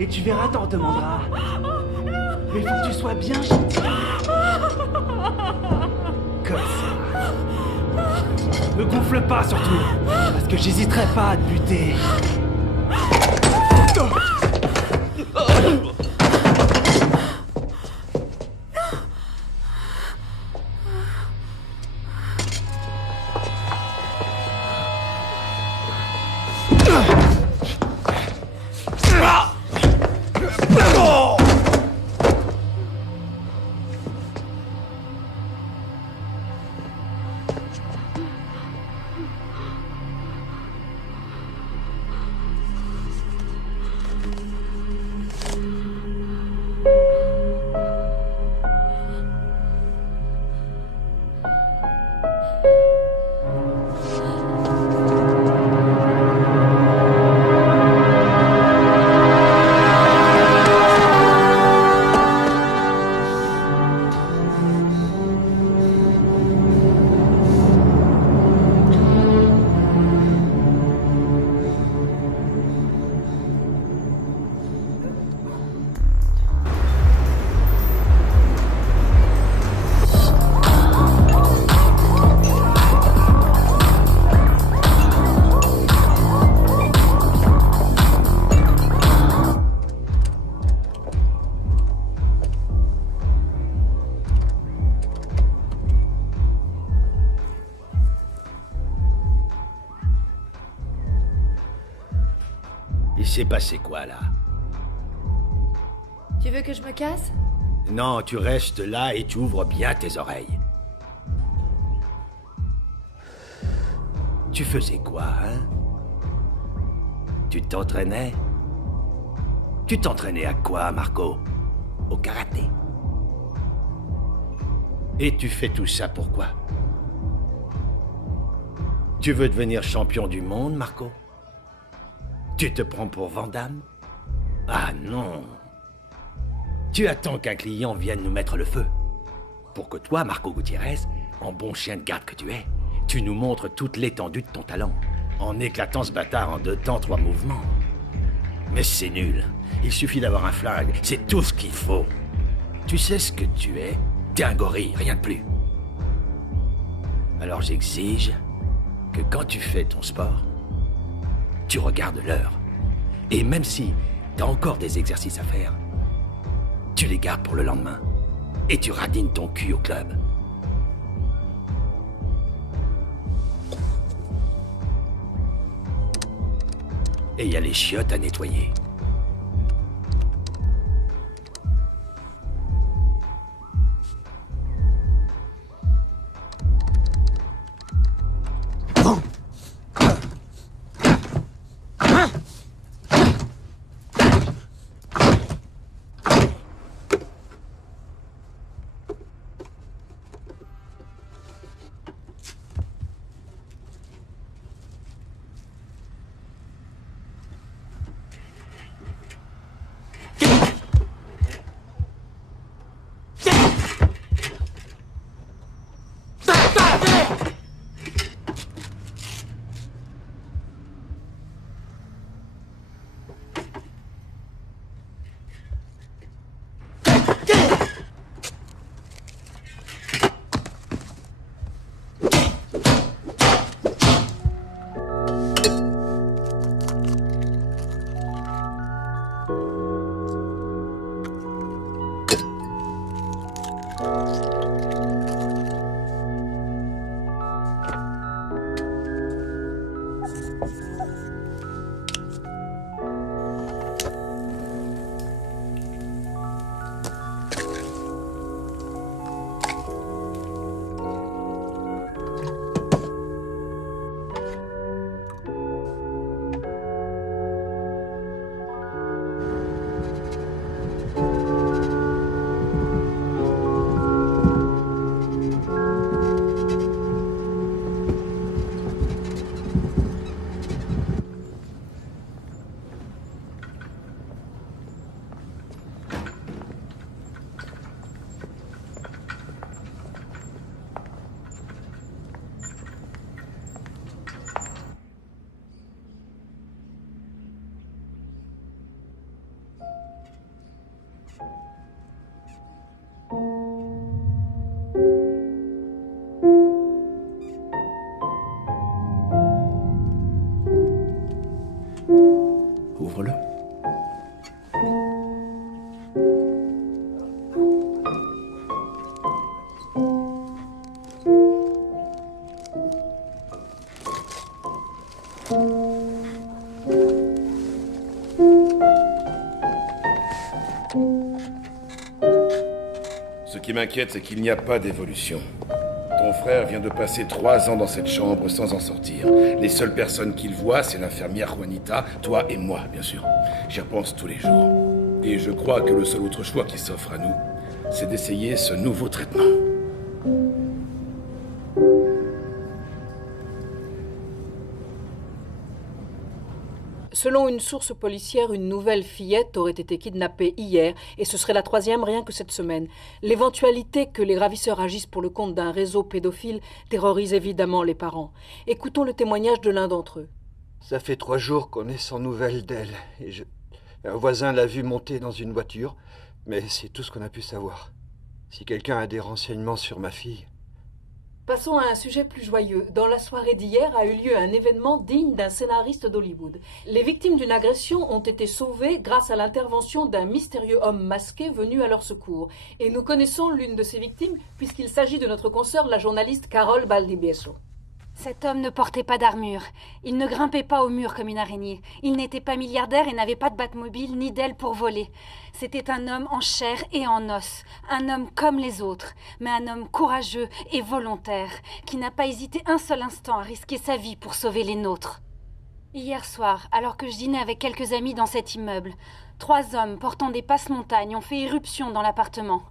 Et tu verras, t'en demanderas. Mais il faut que tu sois bien gentil. Comme ça. Ne gonfle pas surtout, parce que j'hésiterai pas à te buter. Il s'est passé quoi, là? Tu veux que je me casse? Non, tu restes là et tu ouvres bien tes oreilles. Tu faisais quoi, hein? Tu t'entraînais? Tu t'entraînais à quoi, Marco? Au karaté. Et tu fais tout ça pourquoi? Tu veux devenir champion du monde, Marco? Tu te prends pour Van Damme? Ah non. Tu attends qu'un client vienne nous mettre le feu. Pour que toi, Marco Gutiérrez, en bon chien de garde que tu es, tu nous montres toute l'étendue de ton talent, en éclatant ce bâtard en 2 temps, 3 mouvements. Mais c'est nul. Il suffit d'avoir un flingue, c'est tout ce qu'il faut. Tu sais ce que tu es? T'es un gorille, rien de plus. Alors j'exige que quand tu fais ton sport, tu regardes l'heure. Et même si t'as encore des exercices à faire, tu les gardes pour le lendemain. Et tu radines ton cul au club. Et il y a les chiottes à nettoyer. Ouvre-le. Ce qui m'inquiète, c'est qu'il n'y a pas d'évolution. Ton frère vient de passer 3 ans dans cette chambre sans en sortir. Les seules personnes qu'il voit, c'est l'infirmière Juanita, toi et moi, bien sûr. J'y repense tous les jours. Et je crois que le seul autre choix qui s'offre à nous, c'est d'essayer ce nouveau traitement. Selon une source policière, une nouvelle fillette aurait été kidnappée hier, et ce serait la 3e rien que cette semaine. L'éventualité que les ravisseurs agissent pour le compte d'un réseau pédophile terrorise évidemment les parents. Écoutons le témoignage de l'un d'entre eux. Ça fait 3 jours qu'on est sans nouvelles d'elle, et un voisin l'a vue monter dans une voiture, mais c'est tout ce qu'on a pu savoir. Si quelqu'un a des renseignements sur ma fille... Passons à un sujet plus joyeux. Dans la soirée d'hier a eu lieu un événement digne d'un scénariste d'Hollywood. Les victimes d'une agression ont été sauvées grâce à l'intervention d'un mystérieux homme masqué venu à leur secours. Et nous connaissons l'une de ces victimes puisqu'il s'agit de notre consoeur, la journaliste Carole Valdivieso. Cet homme ne portait pas d'armure. Il ne grimpait pas au mur comme une araignée. Il n'était pas milliardaire et n'avait pas de Batmobile ni d'aile pour voler. C'était un homme en chair et en os. Un homme comme les autres, mais un homme courageux et volontaire, qui n'a pas hésité un seul instant à risquer sa vie pour sauver les nôtres. Hier soir, alors que je dînais avec quelques amis dans cet immeuble, 3 hommes portant des passe-montagnes ont fait irruption dans l'appartement.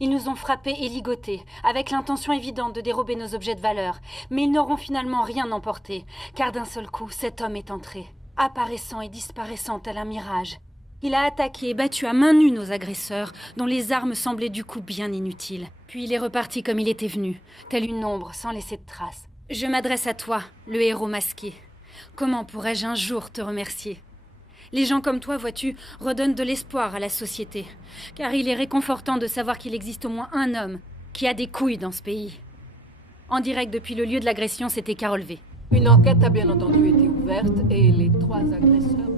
Ils nous ont frappés et ligotés, avec l'intention évidente de dérober nos objets de valeur. Mais ils n'auront finalement rien emporté, car d'un seul coup, cet homme est entré. apparaissant et disparaissant tel un mirage. Il a attaqué et battu à main nue nos agresseurs, dont les armes semblaient du coup bien inutiles. Puis il est reparti comme il était venu, tel une ombre sans laisser de traces. Je m'adresse à toi, le héros masqué. Comment pourrais-je un jour te remercier ? Les gens comme toi, vois-tu, redonnent de l'espoir à la société. Car il est réconfortant de savoir qu'il existe au moins un homme qui a des couilles dans ce pays. En direct depuis le lieu de l'agression, c'était Carole V. Une enquête a bien entendu été ouverte et les 3 agresseurs...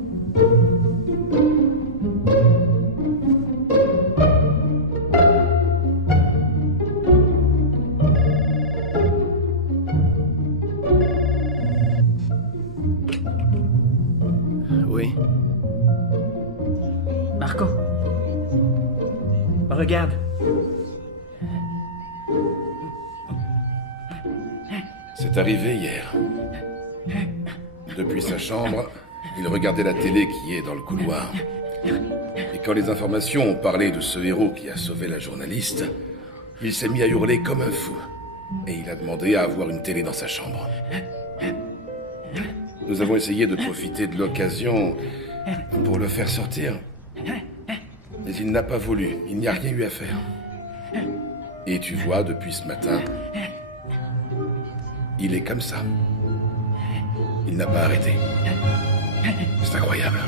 Oui. Marco. Regarde. C'est arrivé hier. Depuis sa chambre, il regardait la télé qui est dans le couloir. Et quand les informations ont parlé de ce héros qui a sauvé la journaliste, il s'est mis à hurler comme un fou. Et il a demandé à avoir une télé dans sa chambre. Nous avons essayé de profiter de l'occasion pour le faire sortir. Mais il n'a pas voulu, il n'y a rien eu à faire. Et tu vois, depuis ce matin, il est comme ça. Il n'a pas arrêté. C'est incroyable.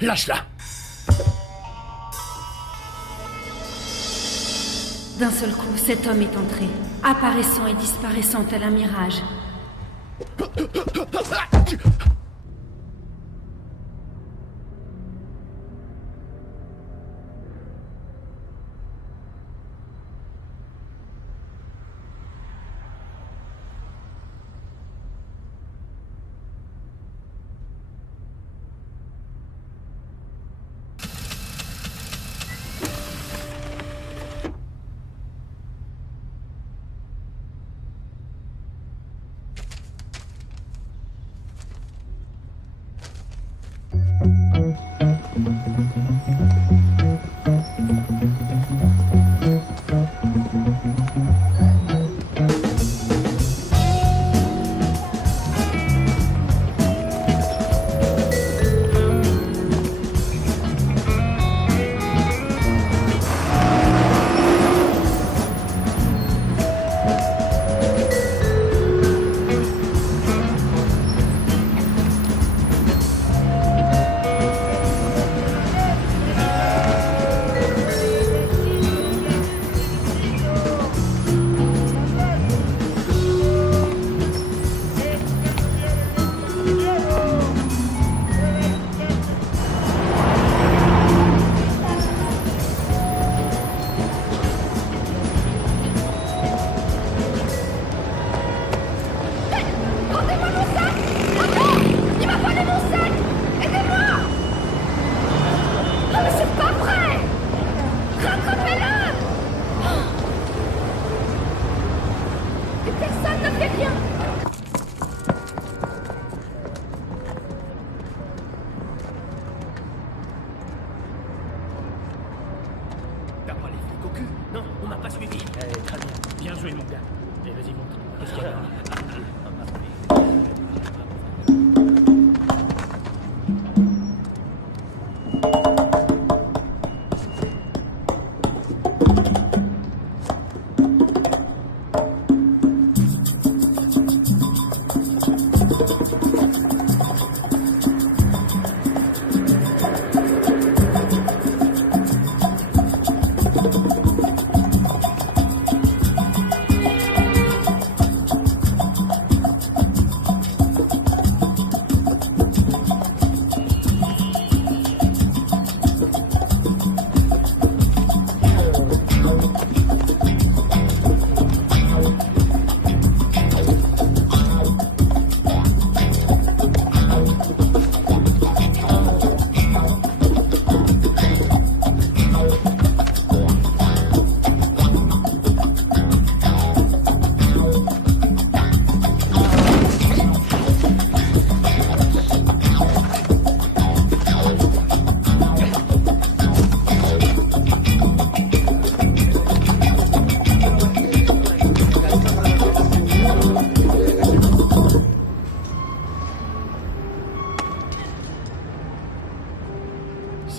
Lâche-la! D'un seul coup, cet homme est entré, apparaissant et disparaissant tel un mirage.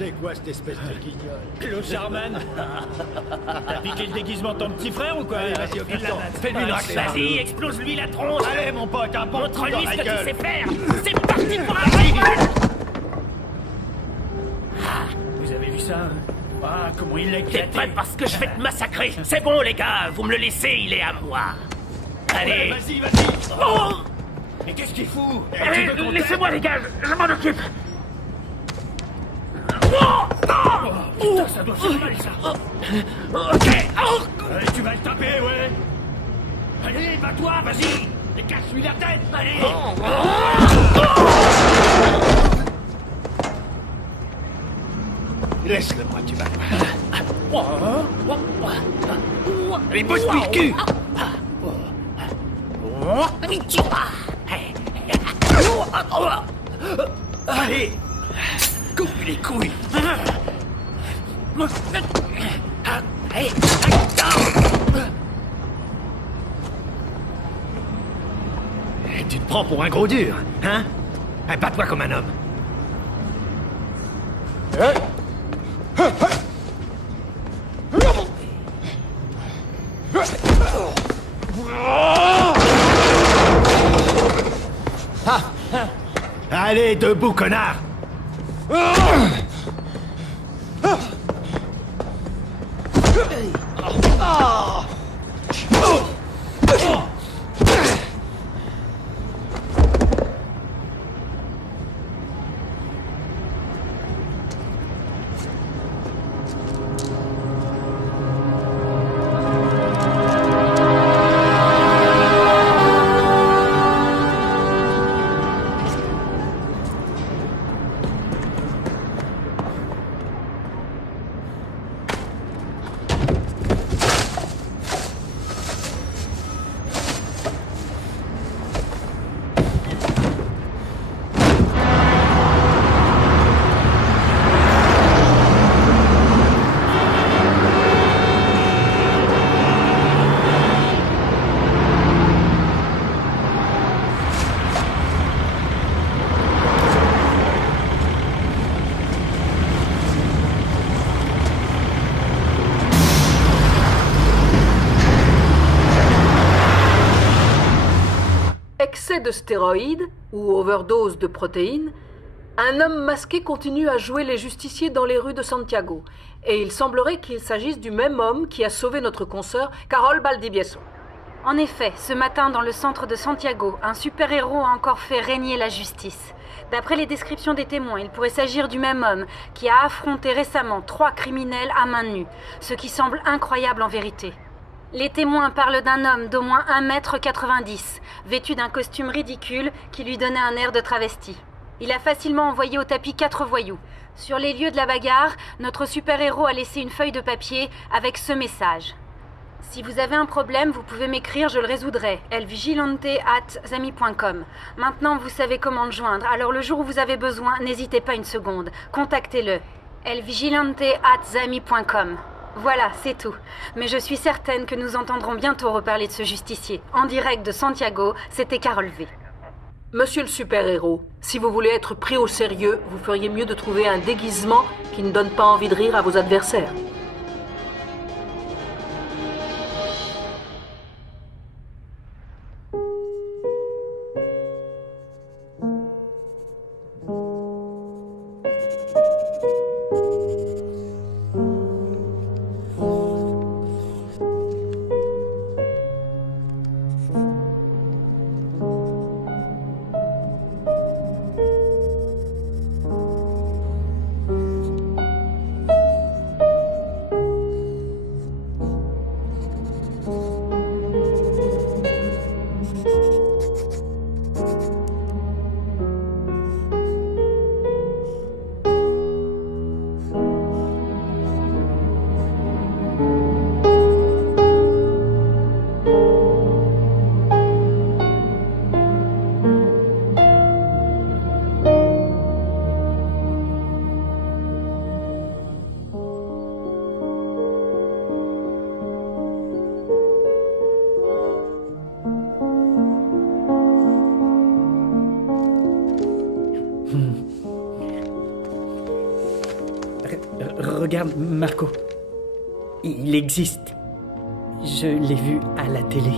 C'est quoi cette espèce de guignol? Claude Charman. T'as piqué le déguisement de ton petit frère ou quoi? Allez, vas-y, occupe-toi. Fais-lui une racle. Vas-y, explose-lui la tronche. Allez, mon pote, un bon coup Montre-lui dans ce la que tu gueule. sais faire. C'est parti pour un fight. Vous avez vu ça? Ah, comment il l'a T'es éclaté. prêt parce que je vais te massacrer. C'est bon, les gars, vous me le laissez, il est à moi. Allez. Vas-y, vas-y. Oh Mais qu'est-ce qu'il fout? Allez, Tu veux qu'on laissez-moi, les gars, je m'en occupe. Putain, ça doit faire mal, ça. Ok. Allez, tu vas le taper, ouais. Allez, bats-toi, vas-y. Et casse-lui la tête, allez. Laisse-le moi, tu vas voir. Allez, bosse-lui le cul. Allez, coupe les couilles. Tu te prends pour un gros dur, hein? Bats-toi comme un homme. Allez, debout, connard! Excès de stéroïdes ou overdose de protéines, un homme masqué continue à jouer les justiciers dans les rues de Santiago. Et il semblerait qu'il s'agisse du même homme qui a sauvé notre consoeur Carole Valdivieso. En effet, ce matin dans le centre de Santiago, un super-héros a encore fait régner la justice. D'après les descriptions des témoins, il pourrait s'agir du même homme qui a affronté récemment 3 criminels à main nue, ce qui semble incroyable en vérité. Les témoins parlent d'un homme d'au moins 1,90 m, vêtu d'un costume ridicule qui lui donnait un air de travesti. Il a facilement envoyé au tapis 4 voyous. Sur les lieux de la bagarre, notre super-héros a laissé une feuille de papier avec ce message. Si vous avez un problème, vous pouvez m'écrire, je le résoudrai. elvigilante@zami.com. Maintenant, vous savez comment le joindre. Alors le jour où vous avez besoin, n'hésitez pas une seconde. Contactez-le. elvigilante@zami.com. Voilà, c'est tout. Mais je suis certaine que nous entendrons bientôt reparler de ce justicier. En direct de Santiago, c'était Carole V. Monsieur le super-héros, si vous voulez être pris au sérieux, vous feriez mieux de trouver un déguisement qui ne donne pas envie de rire à vos adversaires. Regarde, Marco. Il existe. Je l'ai vu à la télé.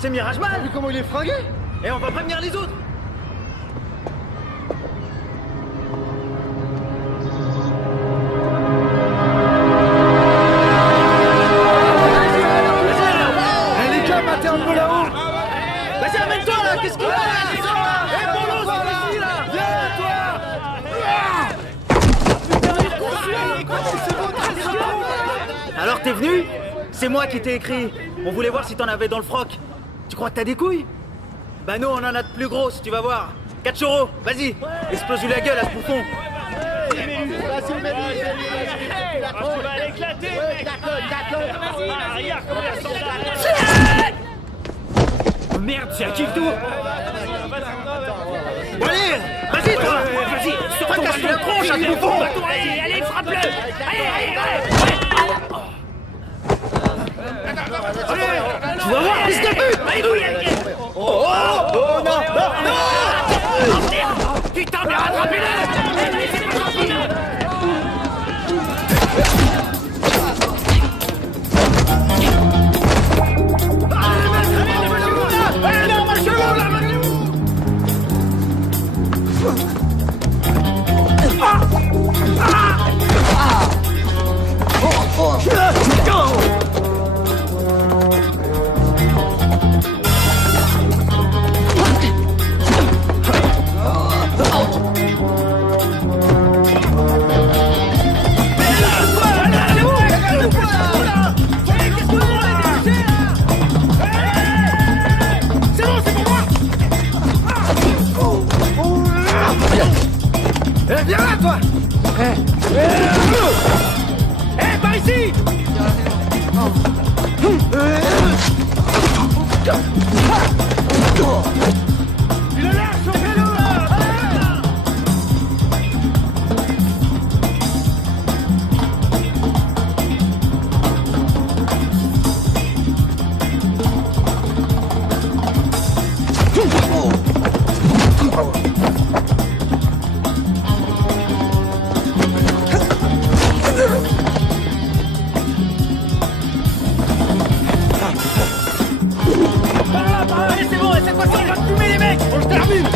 C'est Mirageman. T'as vu comment il est fringué? Et on va prévenir les autres. Les gars, matez un peu là-haut. Vas-y, amène-toi là. Qu'est-ce qu'il y a? Eh, Polo, c'est ici là. Viens, toi. Alors t'es venu? C'est moi qui t'ai écrit. On voulait voir si t'en avais dans le froc. Tu crois que t'as des couilles? Bah nous on en a de plus gros si tu vas voir. 4 chorros, vas-y, explose-lui la gueule à ce bouffon. Tu vas l'éclater, mec. Regarde comment il ressemble. Merde, c'est à qui le tour? Bon allez, vas-y toi. Vas-y, fracasse la tronche à ce bouffon. Allez, frappe-le. Allez. Tu vas voir, fils de pute! Oh non! Putain, mais rattrapez-le! Derrière toi. Hé, par ici! Tu le lâches au vélo, là! Allez, c'est bon, cette fois-ci, on va fumer les mecs! On le termine!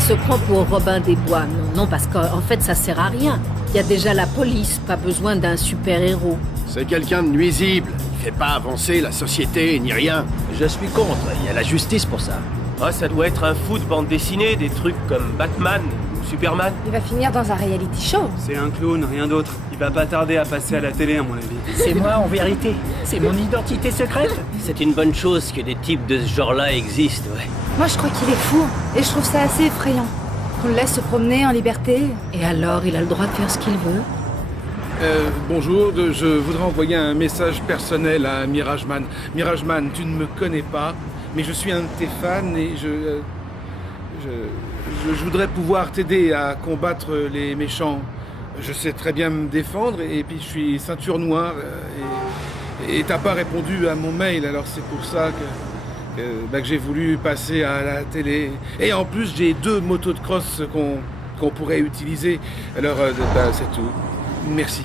Se prend pour Robin des Bois. Non, parce qu'en fait, ça sert à rien. Il y a déjà la police, pas besoin d'un super-héros. C'est quelqu'un de nuisible. Il fait pas avancer la société, ni rien. Je suis contre, il y a la justice pour ça. Ah, ça doit être un fou de bande dessinée, des trucs comme Batman ou Superman. Il va finir dans un reality show. C'est un clown, rien d'autre. Il va pas tarder à passer à la télé, à mon avis. C'est moi, en vérité. C'est mon identité secrète. C'est une bonne chose que des types de ce genre-là existent, ouais. Moi, je crois qu'il est fou. Et je trouve ça assez effrayant. Qu'on le laisse se promener en liberté. Et alors, il a le droit de faire ce qu'il veut? Bonjour, je voudrais envoyer un message personnel à Mirageman. Mirageman, tu ne me connais pas, mais je suis un de tes fans et je voudrais pouvoir t'aider à combattre les méchants. Je sais très bien me défendre et puis je suis ceinture noire et t'as pas répondu à mon mail, alors c'est pour ça que j'ai voulu passer à la télé. Et en plus, j'ai 2 motos de cross qu'on pourrait utiliser. Alors, c'est tout. Merci.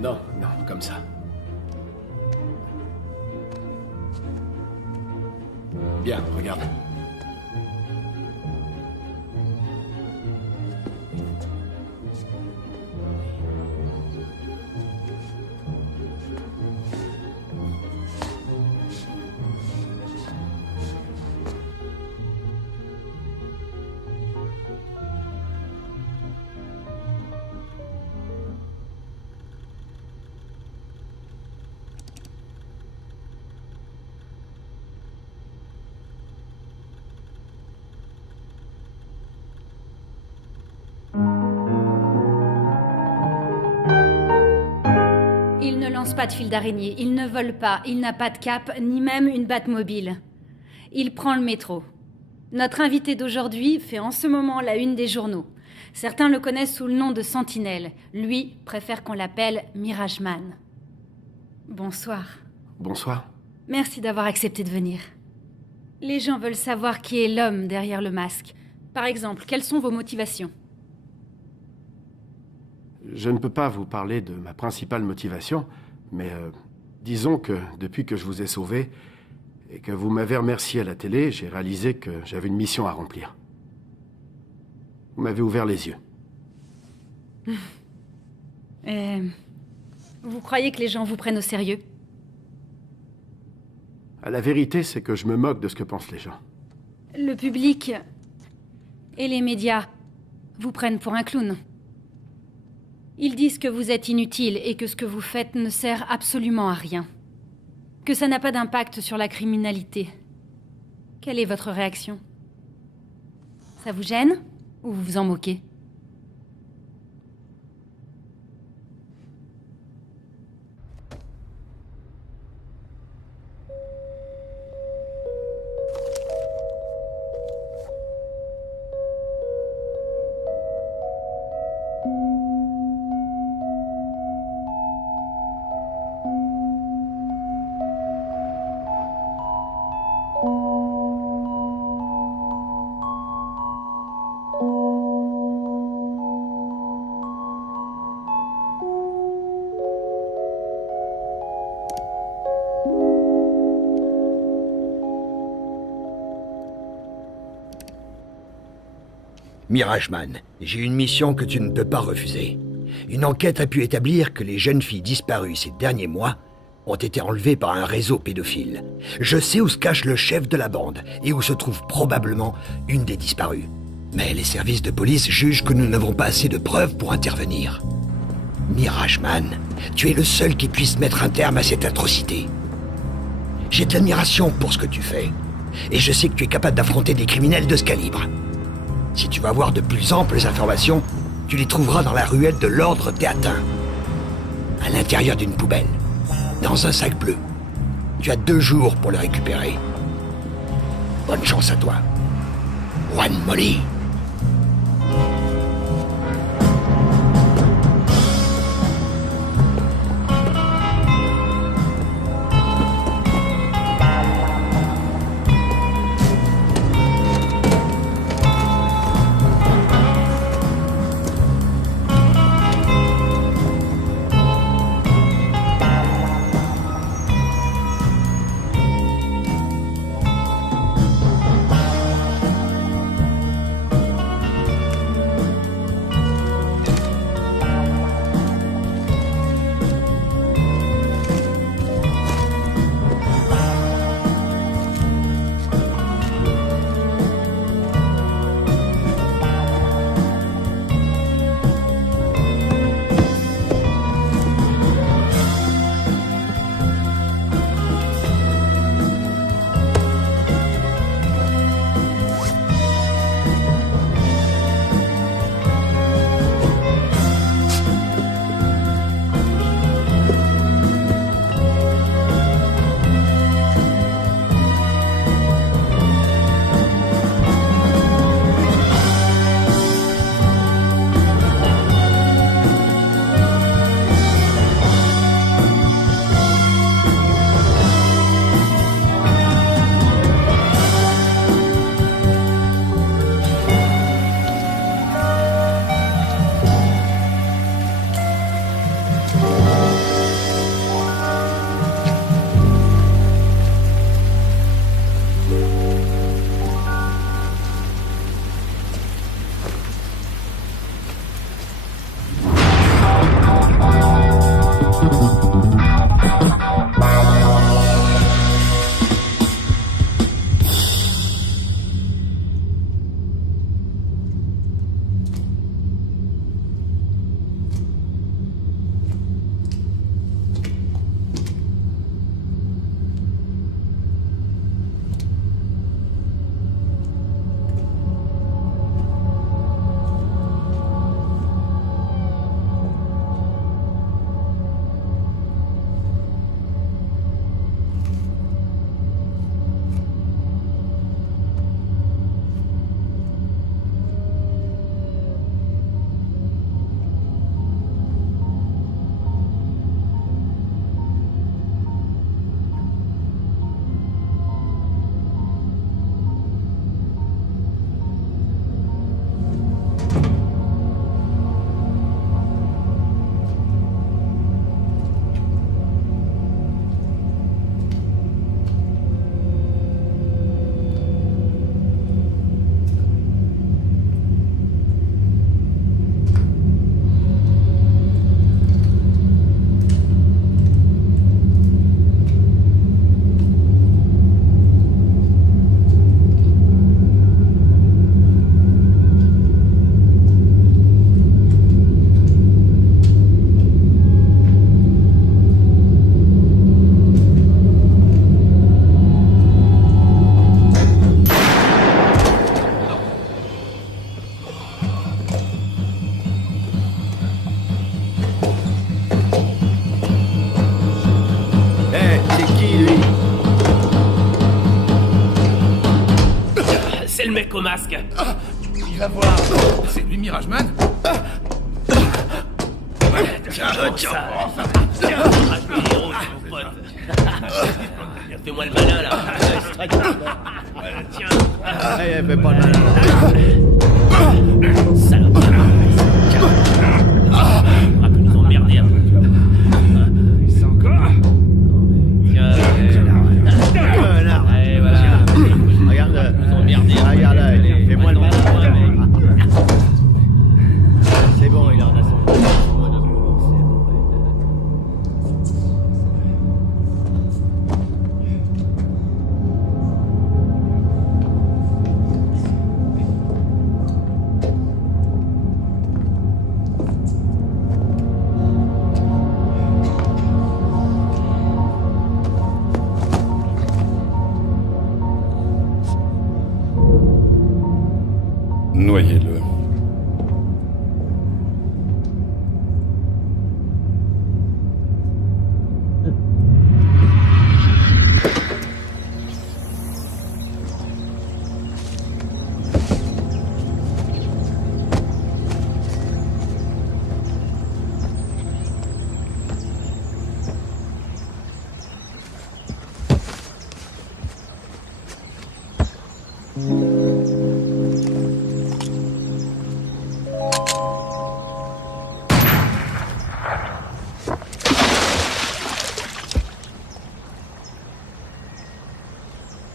Non, comme ça. Bien, regarde. Il ne lance pas de fil d'araignée, il ne vole pas, il n'a pas de cape, ni même une Batmobile. Il prend le métro. Notre invité d'aujourd'hui fait en ce moment la une des journaux. Certains le connaissent sous le nom de Sentinelle. Lui préfère qu'on l'appelle Mirageman. Bonsoir. Bonsoir. Merci d'avoir accepté de venir. Les gens veulent savoir qui est l'homme derrière le masque. Par exemple, quelles sont vos motivations? Je ne peux pas vous parler de ma principale motivation, mais disons que depuis que je vous ai sauvé et que vous m'avez remercié à la télé, j'ai réalisé que j'avais une mission à remplir. Vous m'avez ouvert les yeux. Vous croyez que les gens vous prennent au sérieux? La vérité, c'est que je me moque de ce que pensent les gens. Le public et les médias vous prennent pour un clown. Ils disent que vous êtes inutile et que ce que vous faites ne sert absolument à rien. Que ça n'a pas d'impact sur la criminalité. Quelle est votre réaction? Ça vous gêne ou vous vous en moquez? Mirageman, j'ai une mission que tu ne peux pas refuser. Une enquête a pu établir que les jeunes filles disparues ces derniers mois ont été enlevées par un réseau pédophile. Je sais où se cache le chef de la bande et où se trouve probablement une des disparues. Mais les services de police jugent que nous n'avons pas assez de preuves pour intervenir. Mirageman, tu es le seul qui puisse mettre un terme à cette atrocité. J'ai de l'admiration pour ce que tu fais. Et je sais que tu es capable d'affronter des criminels de ce calibre. Si tu veux avoir de plus amples informations, tu les trouveras dans la ruelle de l'Ordre Théatin. À l'intérieur d'une poubelle, dans un sac bleu. Tu as 2 jours pour le récupérer. Bonne chance à toi. Juan Molly. mec au masque. Il va voir. C'est lui, Mirageman? Tiens, Mirageman, héros, c'est mon pote. Fais-moi le malin, là. Tiens. Allez, fais pas le malin. Salope. On va nous emmerder un peu. C'est encore. Tiens. Allez, voilà. Regarde. Nous emmerder. Regarde, fais-moi le malin. C'est bon, il en a son. Noyez-le.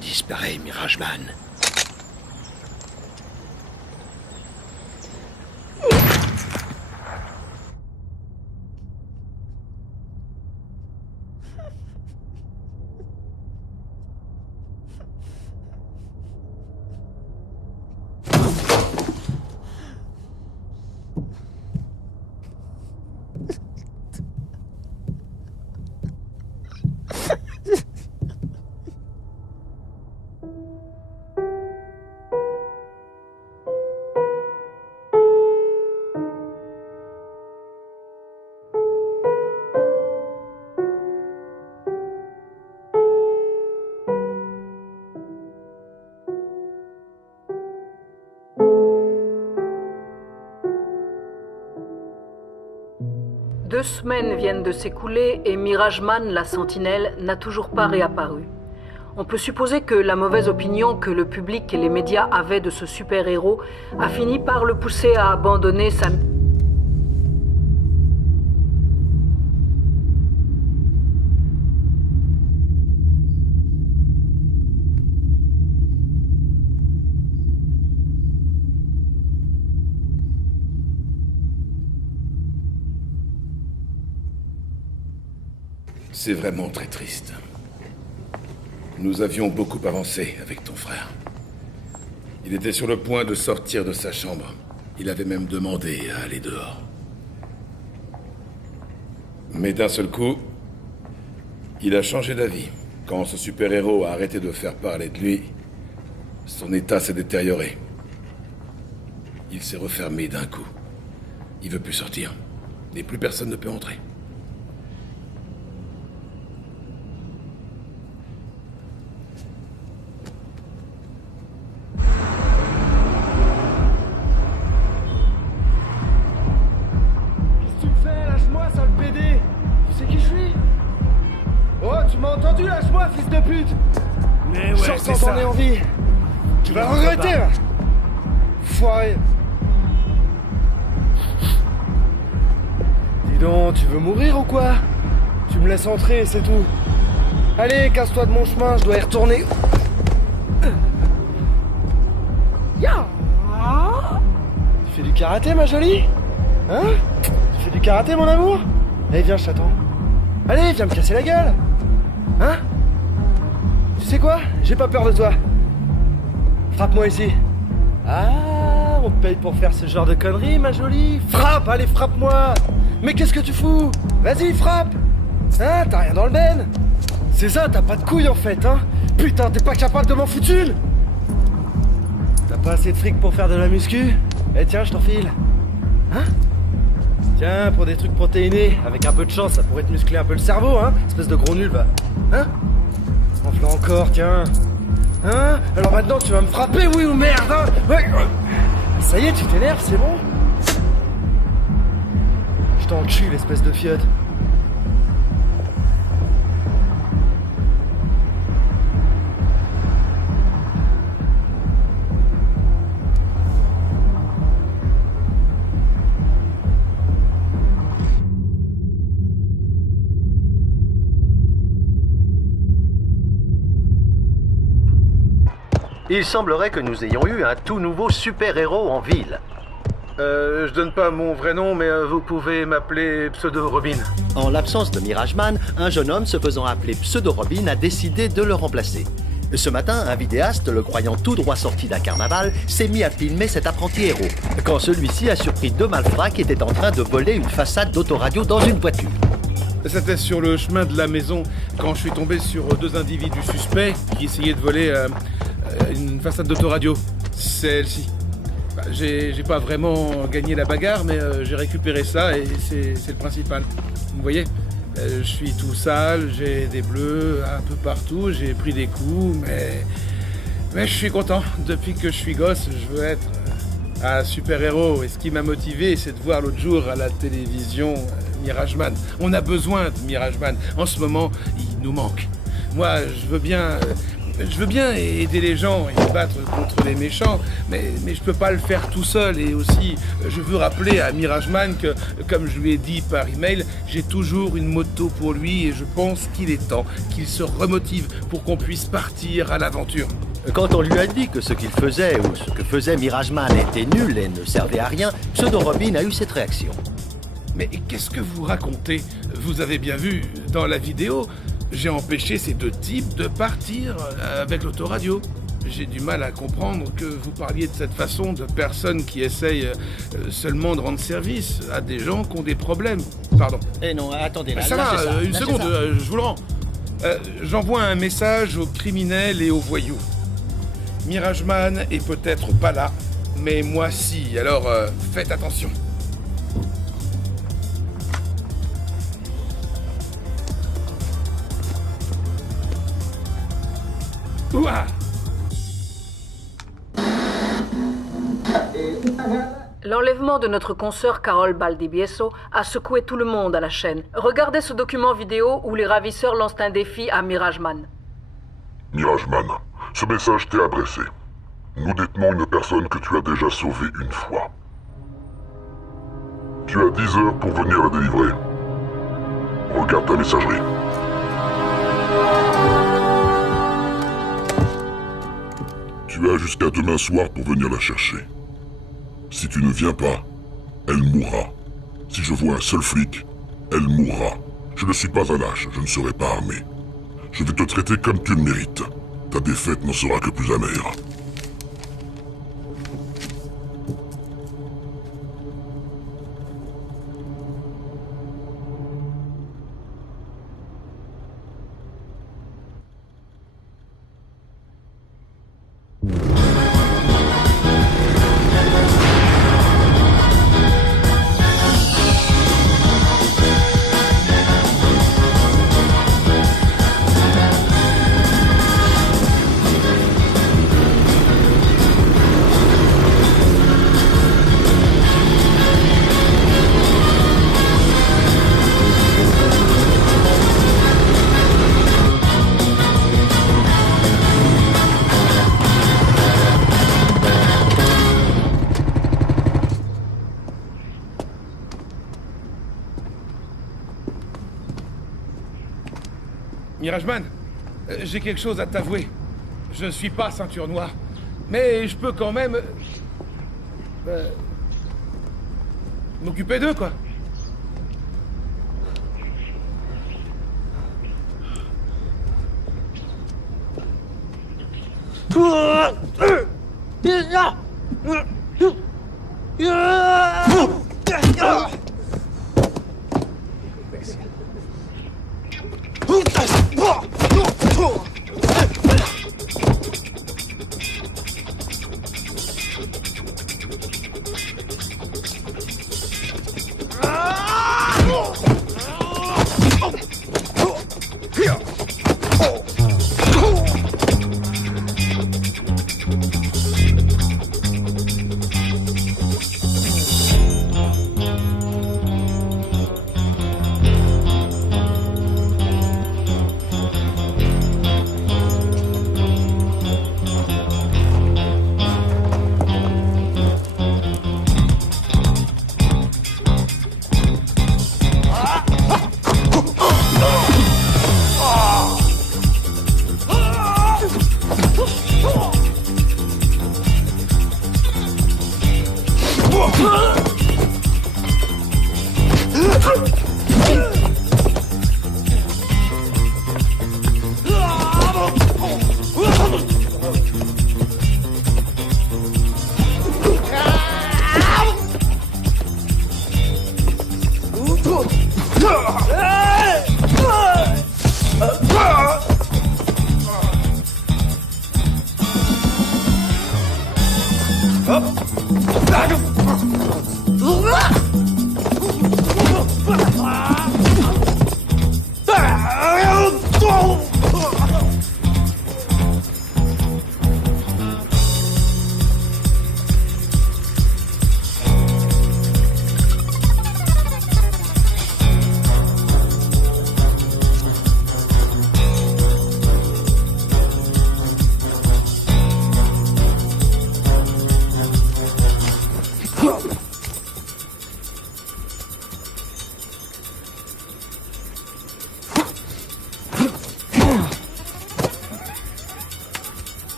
Disparais, Mirageman. Deux semaines viennent de s'écouler et Mirageman, la sentinelle, n'a toujours pas réapparu. On peut supposer que la mauvaise opinion que le public et les médias avaient de ce super-héros a fini par le pousser à abandonner sa... C'est vraiment très triste. Nous avions beaucoup avancé avec ton frère. Il était sur le point de sortir de sa chambre. Il avait même demandé à aller dehors. Mais d'un seul coup, il a changé d'avis. Quand ce super-héros a arrêté de faire parler de lui, son état s'est détérioré. Il s'est refermé d'un coup. Il veut plus sortir. Et plus personne ne peut entrer. Lâche-moi, fils de pute! Mais ouais, c'est ça. J'en ai envie. Tu vas regretter, là. Foiré. Dis donc, tu veux mourir ou quoi? Tu me laisses entrer, c'est tout. Allez, casse-toi de mon chemin, je dois y retourner. Ya! Tu fais du karaté, ma jolie? Hein? Tu fais du karaté, mon amour? Allez, viens, je t'attends. Allez, viens me casser la gueule! Hein? Tu sais quoi? J'ai pas peur de toi. Frappe-moi ici. Ah, on te paye pour faire ce genre de conneries, ma jolie. Frappe, allez, frappe-moi. Mais qu'est-ce que tu fous? Vas-y, frappe. Hein? T'as rien dans le ben? C'est ça, t'as pas de couilles en fait, hein? Putain, t'es pas capable de m'en foutre une? T'as pas assez de fric pour faire de la muscu? Eh tiens, je t'en file. Hein? Tiens, pour des trucs protéinés, avec un peu de chance, ça pourrait te muscler un peu le cerveau, hein? Espèce de gros nul, va. Hein? Enfle encore, tiens. Hein? Alors maintenant tu vas me frapper, oui ou merde, hein? Ouais. Ça y est, tu t'énerves, c'est bon? Je t'encule, espèce de fiotte. Il semblerait que nous ayons eu un tout nouveau super-héros en ville. Je donne pas mon vrai nom, mais vous pouvez m'appeler Pseudo Robin. En l'absence de Mirageman, un jeune homme se faisant appeler Pseudo Robin a décidé de le remplacer. Ce matin, un vidéaste, le croyant tout droit sorti d'un carnaval, s'est mis à filmer cet apprenti héros, quand celui-ci a surpris deux malfrats qui étaient en train de voler une façade d'autoradio dans une voiture. C'était sur le chemin de la maison, quand je suis tombé sur deux individus suspects qui essayaient de voler une façade d'autoradio. Celle-ci. J'ai pas vraiment gagné la bagarre, mais j'ai récupéré ça et c'est le principal. Vous voyez, je suis tout sale, j'ai des bleus un peu partout, j'ai pris des coups, mais je suis content. Depuis que je suis gosse, je veux être un super-héros. Et ce qui m'a motivé, c'est de voir l'autre jour à la télévision Mirageman. On a besoin de Mirageman. En ce moment, il nous manque. Moi, je veux bien aider les gens et se battre contre les méchants, mais je peux pas le faire tout seul. Et aussi, je veux rappeler à Mirageman que, comme je lui ai dit par email, j'ai toujours une moto pour lui et je pense qu'il est temps qu'il se remotive pour qu'on puisse partir à l'aventure. Quand on lui a dit que ce qu'il faisait ou ce que faisait Mirageman était nul et ne servait à rien, Pseudo Robin a eu cette réaction. Mais qu'est-ce que vous racontez? Vous avez bien vu dans la vidéo, j'ai empêché ces deux types de partir avec l'autoradio. J'ai du mal à comprendre que vous parliez de cette façon de personnes qui essayent seulement de rendre service à des gens qui ont des problèmes. Pardon. Eh non, attendez, là, ça va, une seconde, je vous le rends. J'envoie un message aux criminels et aux voyous. Mirageman est peut-être pas là, mais moi si, alors faites attention. Ouah! L'enlèvement de notre consoeur Carol Baldibieso a secoué tout le monde à la chaîne. Regardez ce document vidéo où les ravisseurs lancent un défi à Mirageman. Mirageman, ce message t'est adressé. Nous détenons une personne que tu as déjà sauvée une fois. Tu as 10 heures pour venir la délivrer. Regarde ta messagerie. Tu as jusqu'à demain soir pour venir la chercher. Si tu ne viens pas, elle mourra. Si je vois un seul flic, elle mourra. Je ne suis pas un lâche, je ne serai pas armé. Je vais te traiter comme tu le mérites. Ta défaite n'en sera que plus amère. Mirageman, j'ai quelque chose à t'avouer. Je ne suis pas ceinture noire, mais je peux quand même... m'occuper d'eux, quoi.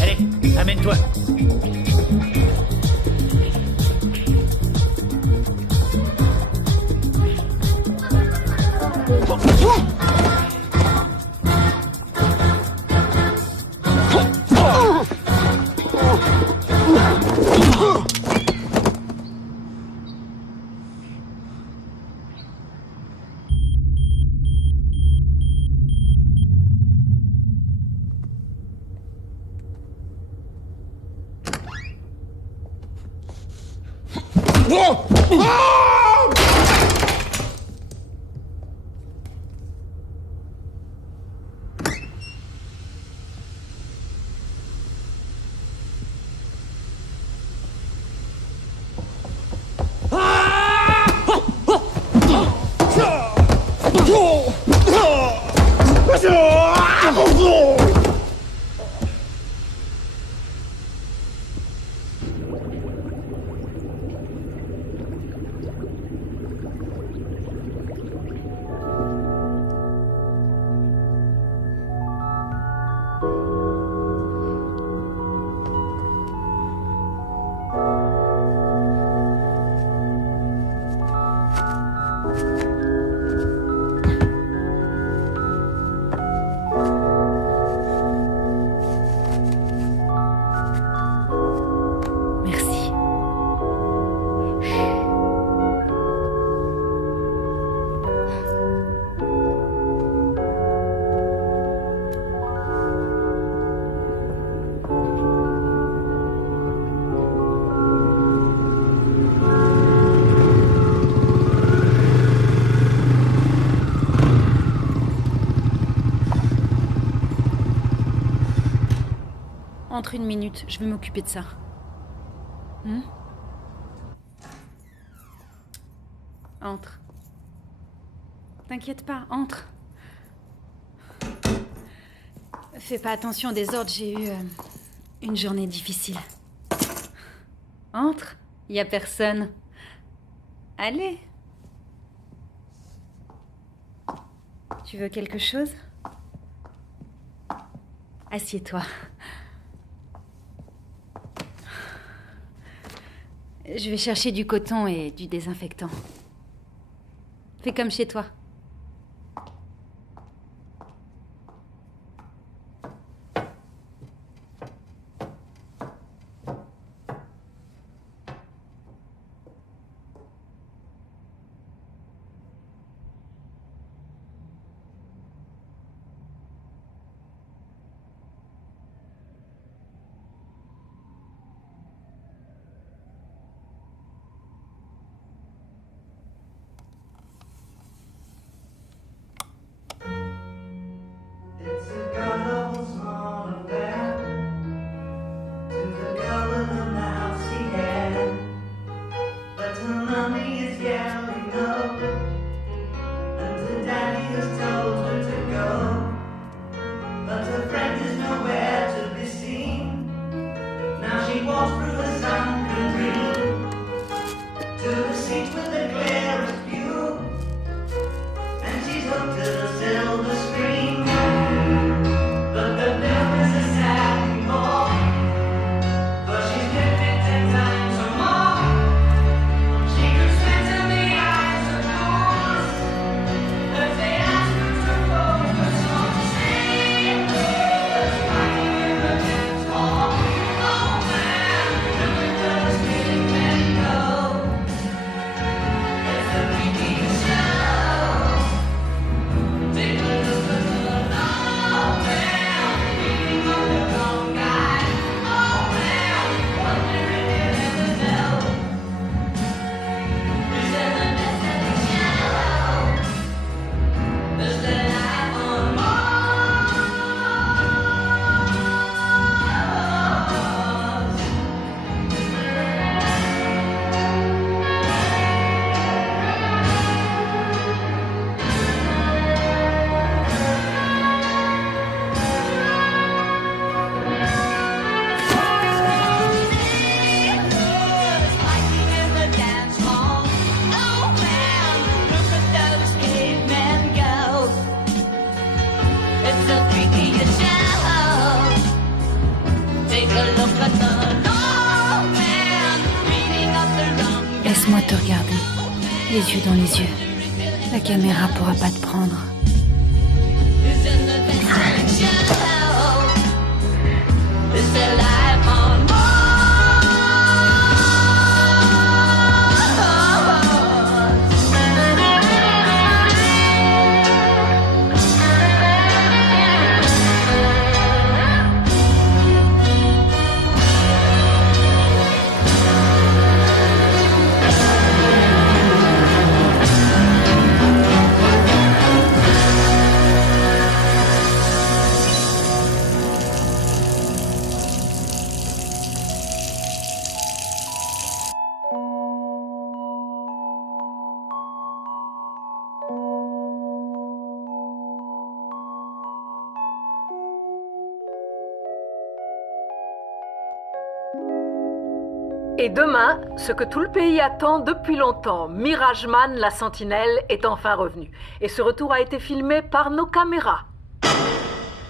Allez, amène-toi. Entre 1 minute, je vais m'occuper de ça. Entre. T'inquiète pas, entre. Fais pas attention au désordre, j'ai eu une journée difficile. Entre, y a personne. Allez. Tu veux quelque chose? Assieds-toi. Je vais chercher du coton et du désinfectant. Fais comme chez toi. Laisse-moi te regarder, les yeux dans les yeux. La caméra pourra pas te prendre. Et demain, ce que tout le pays attend depuis longtemps, Mirage Man, la sentinelle, est enfin revenu. Et ce retour a été filmé par nos caméras.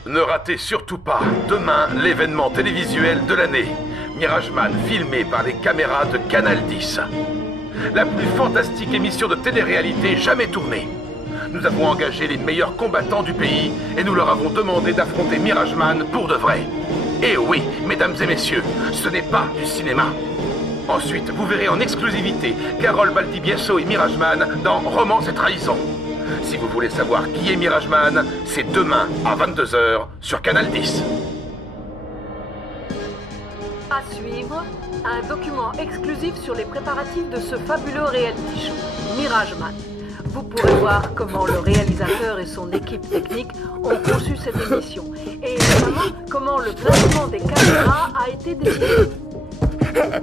Ne ratez surtout pas, demain, l'événement télévisuel de l'année. Mirage Man, filmé par les caméras de Canal 10. La plus fantastique émission de télé-réalité jamais tournée. Nous avons engagé les meilleurs combattants du pays et nous leur avons demandé d'affronter Mirage Man pour de vrai. Et oui, mesdames et messieurs, ce n'est pas du cinéma. Ensuite, vous verrez en exclusivité Carole Baldibieso et Mirage Man dans Romance et Trahison. Si vous voulez savoir qui est Mirage Man, c'est demain à 22h sur Canal 10. À suivre, un document exclusif sur les préparatifs de ce fabuleux reality show, Mirage Man. Vous pourrez voir comment le réalisateur et son équipe technique ont conçu cette émission, et notamment comment le placement des caméras a été décidé.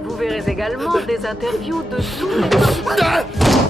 Vous verrez également des interviews de tous les participants.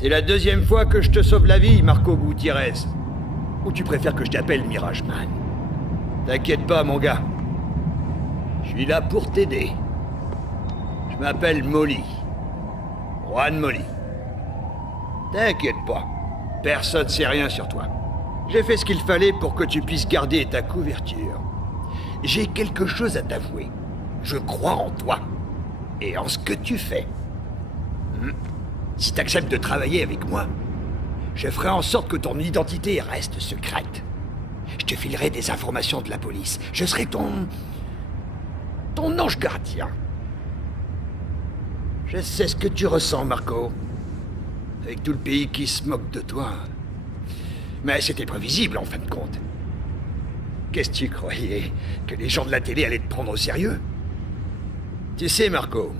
C'est la deuxième fois que je te sauve la vie, Marco Gutiérrez. Ou tu préfères que je t'appelle Mirage Man? T'inquiète pas, mon gars. Je suis là pour t'aider. Je m'appelle Molly. Juan Molly. T'inquiète pas. Personne sait rien sur toi. J'ai fait ce qu'il fallait pour que tu puisses garder ta couverture. J'ai quelque chose à t'avouer. Je crois en toi. Et en ce que tu fais. Si t'acceptes de travailler avec moi, je ferai en sorte que ton identité reste secrète. Je te filerai des informations de la police. Je serai ton ange gardien. Je sais ce que tu ressens, Marco. Avec tout le pays qui se moque de toi. Mais c'était prévisible, en fin de compte. Qu'est-ce que tu croyais? Que les gens de la télé allaient te prendre au sérieux? Tu sais, Marco,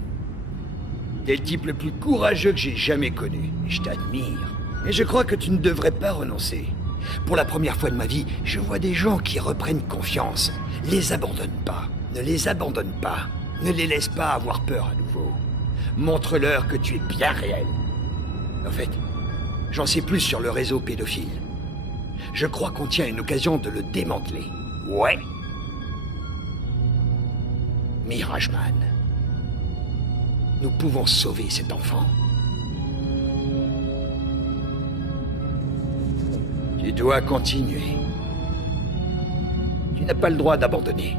t'es le type le plus courageux que j'ai jamais connu. Et je t'admire. Mais je crois que tu ne devrais pas renoncer. Pour la première fois de ma vie, je vois des gens qui reprennent confiance. Les abandonne pas. Ne les abandonne pas. Ne les laisse pas avoir peur à nouveau. Montre-leur que tu es bien réel. En fait, j'en sais plus sur le réseau pédophile. Je crois qu'on tient une occasion de le démanteler. Ouais. Mirage Man. Nous pouvons sauver cet enfant. Tu dois continuer. Tu n'as pas le droit d'abandonner.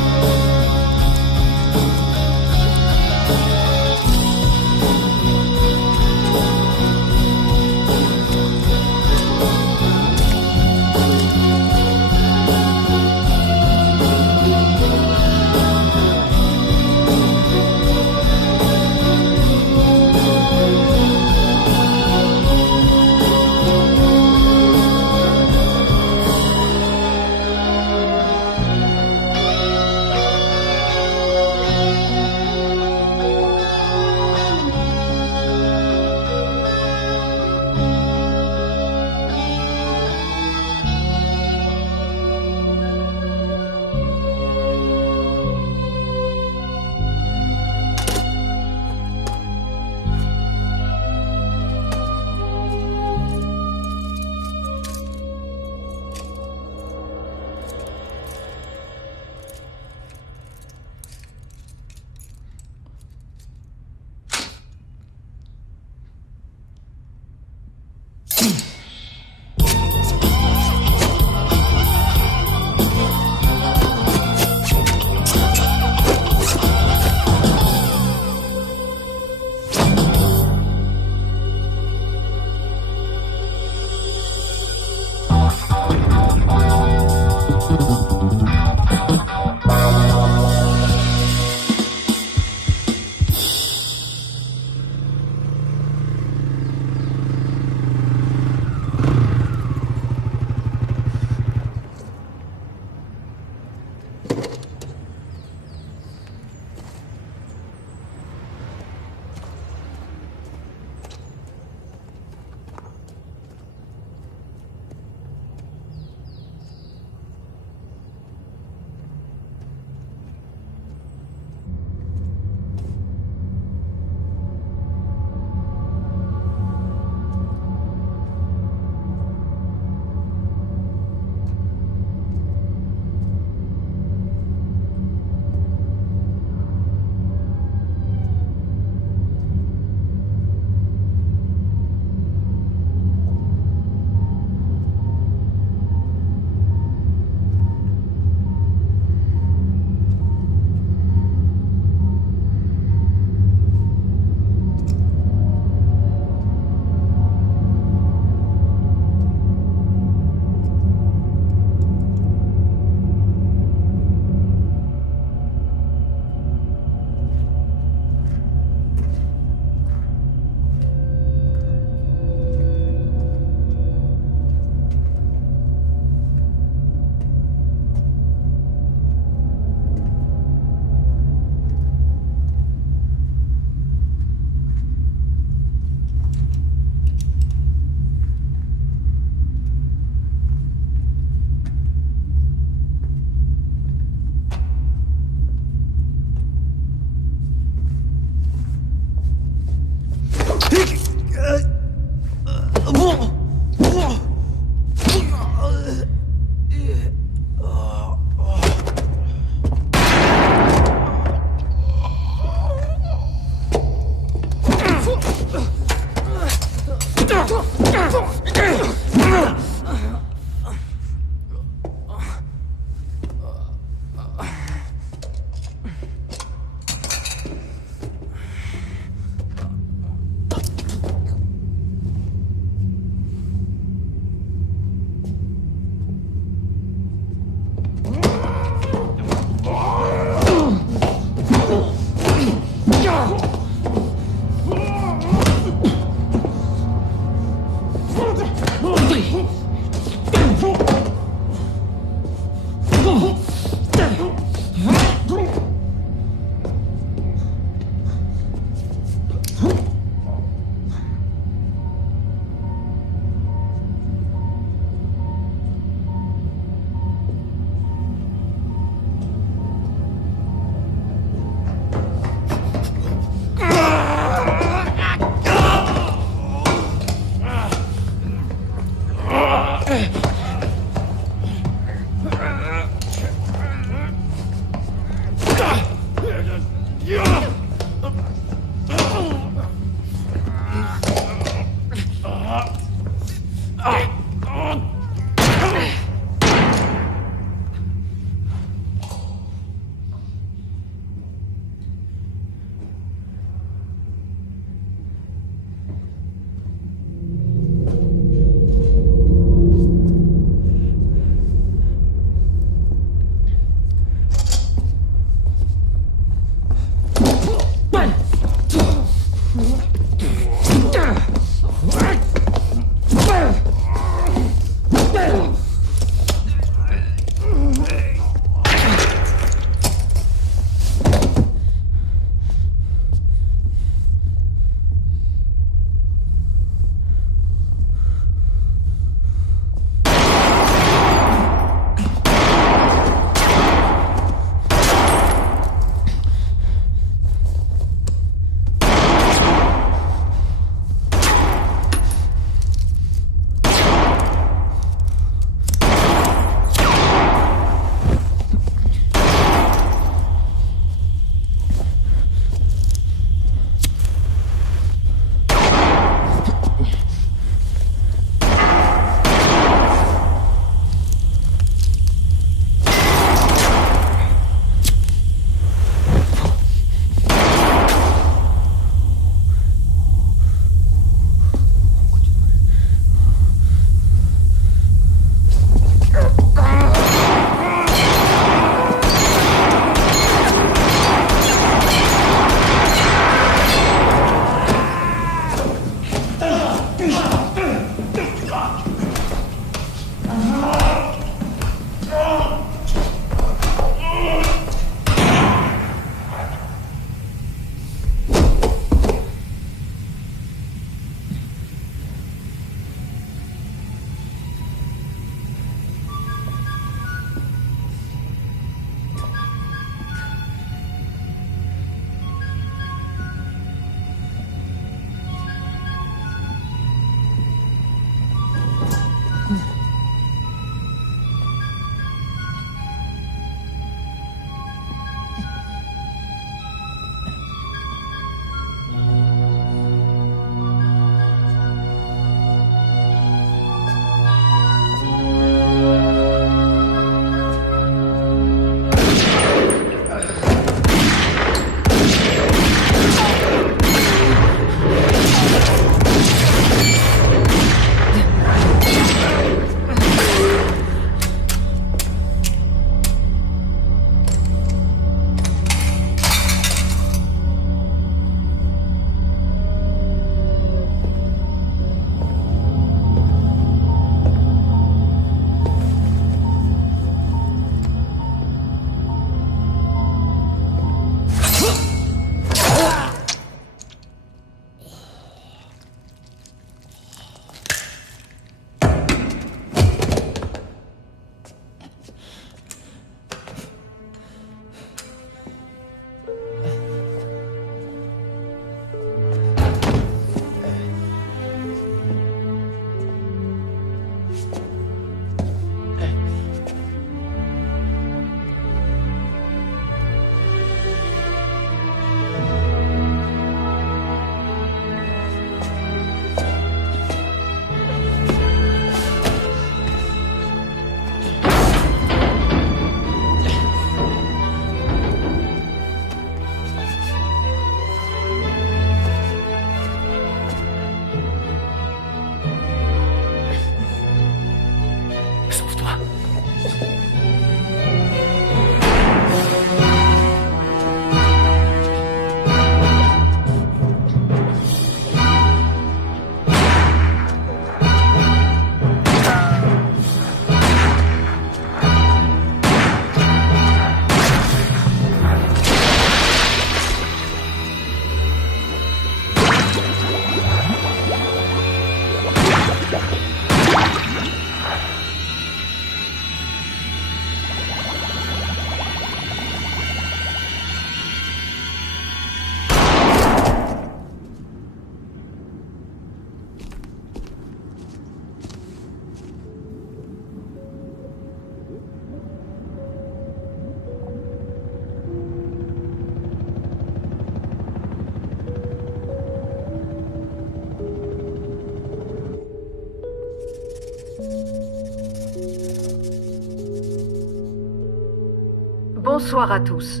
Bonsoir à tous.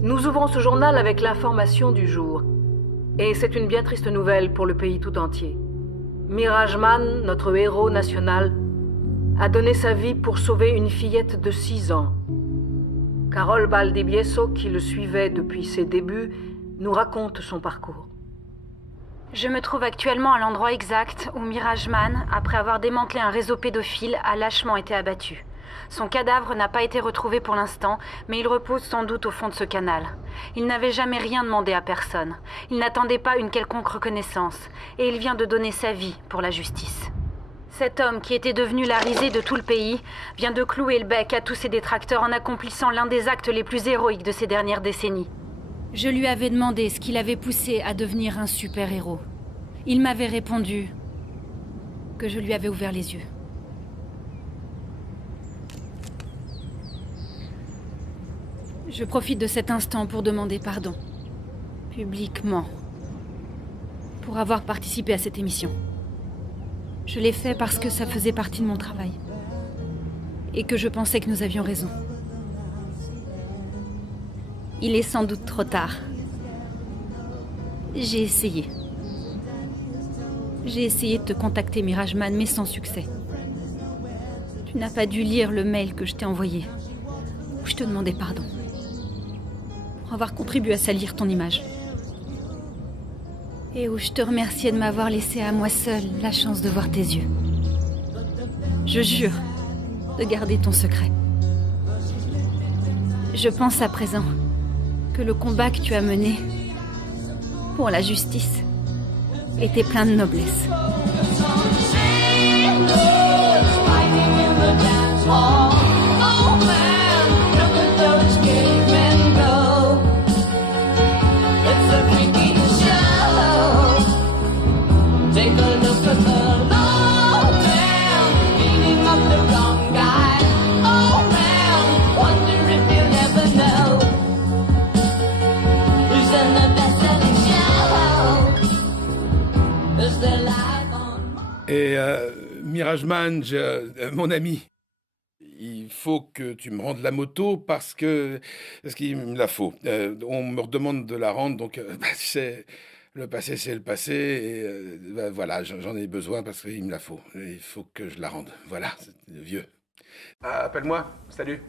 Nous ouvrons ce journal avec l'information du jour. Et c'est une bien triste nouvelle pour le pays tout entier. Mirage-Man, notre héros national, a donné sa vie pour sauver une fillette de 6 ans. Carol Valdivieso, qui le suivait depuis ses débuts, nous raconte son parcours. Je me trouve actuellement à l'endroit exact où Mirage-Man, après avoir démantelé un réseau pédophile, a lâchement été abattu. Son cadavre n'a pas été retrouvé pour l'instant, mais il repose sans doute au fond de ce canal. Il n'avait jamais rien demandé à personne. Il n'attendait pas une quelconque reconnaissance, et il vient de donner sa vie pour la justice. Cet homme, qui était devenu la risée de tout le pays, vient de clouer le bec à tous ses détracteurs en accomplissant l'un des actes les plus héroïques de ces dernières décennies. Je lui avais demandé ce qui l'avait poussé à devenir un super-héros. Il m'avait répondu que je lui avais ouvert les yeux. Je profite de cet instant pour demander pardon, publiquement, pour avoir participé à cette émission. Je l'ai fait parce que ça faisait partie de mon travail. Et que je pensais que nous avions raison. Il est sans doute trop tard. J'ai essayé. J'ai essayé de te contacter, Mirage-Man, mais sans succès. Tu n'as pas dû lire le mail que je t'ai envoyé, où je te demandais pardon. Pour avoir contribué à salir ton image. Et où je te remerciais de m'avoir laissé à moi seule la chance de voir tes yeux. Je jure de garder ton secret. Je pense à présent que le combat que tu as mené pour la justice était plein de noblesse. Et Mirage-Man, mon ami, il faut que tu me rendes la moto parce qu'il me la faut. On me redemande de la rendre, donc tu sais, le passé c'est le passé, et voilà, j'en ai besoin parce qu'il me la faut. Il faut que je la rende. Voilà, c'est vieux. Appelle-moi, salut.